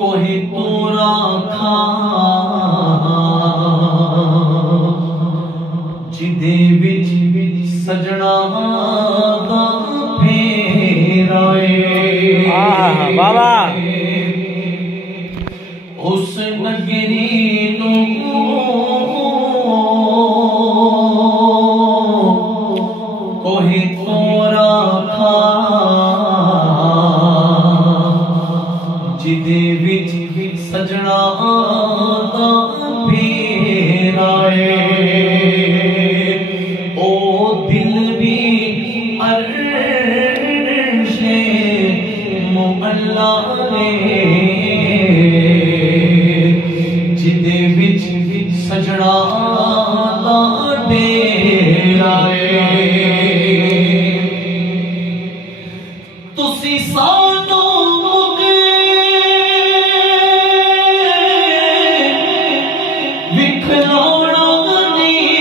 कोई तोरा खा जिदे विच सजना दा फेराए बाबा उस नगरी नू कोई तोरा खा जिदे विच सजना दा फेराए ओ दिल भी अर्शे मुअल्ला ने जिदे विच सजना दा फेराए तुसी सानू विखराना नहीं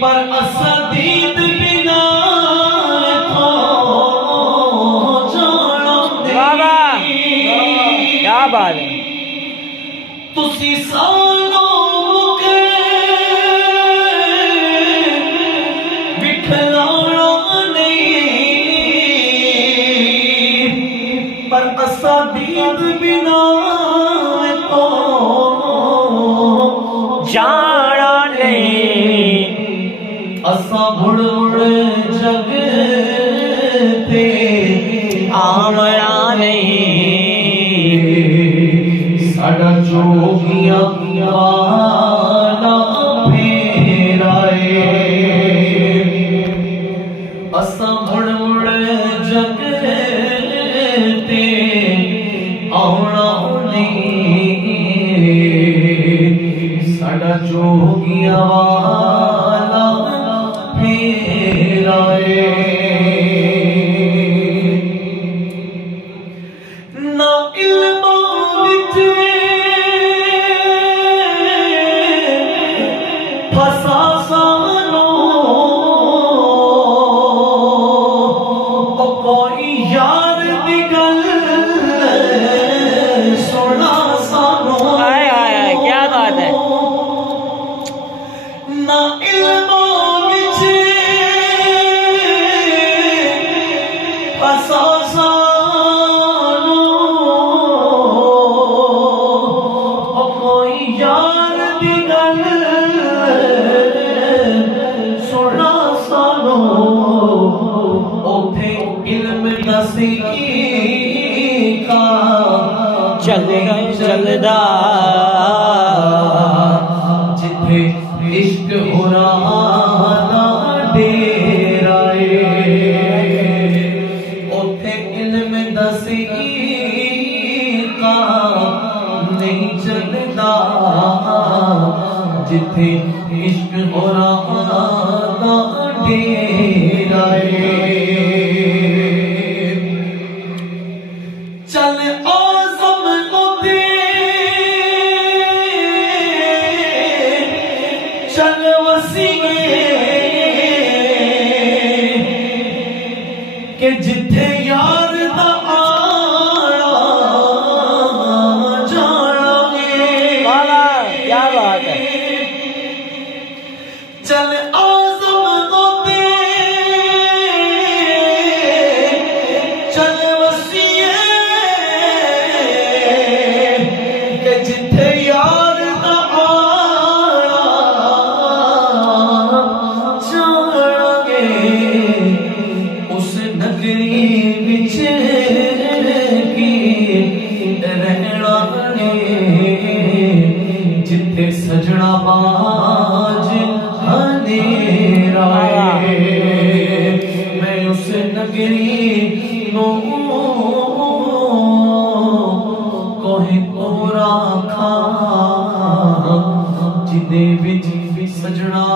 पर असा दीद बिना तो जाना नहीं। क्या बात है तुसी सानू विखराना नहीं पर असा दीद बिना जाना नहीं असा मुड़ मुड़ जग ते आमना नहीं साडा जोगिया वाला फेराए असा मुड़ मुड़ जग ते आना साडा जोगिया वाला फेराए ना इल्मा विच फसा सानो कोई यार दी गल सुना सानो। क्या बात है ना इल्मा विच फसा सानो कोई यार दी गल सुना सानो ओथे इल्म दसी का चलदा जिथे इश्क हुराना डेराए ओथे इल्म दसी का नहीं चलदा जिथे इश्क हुराना डेराए चल आज़म उते चल वसीए के जिथे यार दा आना जाना बाबा क्या बात है चल आज़म उते चल वसीए के जिथे यार दा आना जाना उस नगरी विच की रहना ने जिथे सजना बाज अंधेरा मैं उस नगरी नो कोई तोरा खा जिदे विच सजना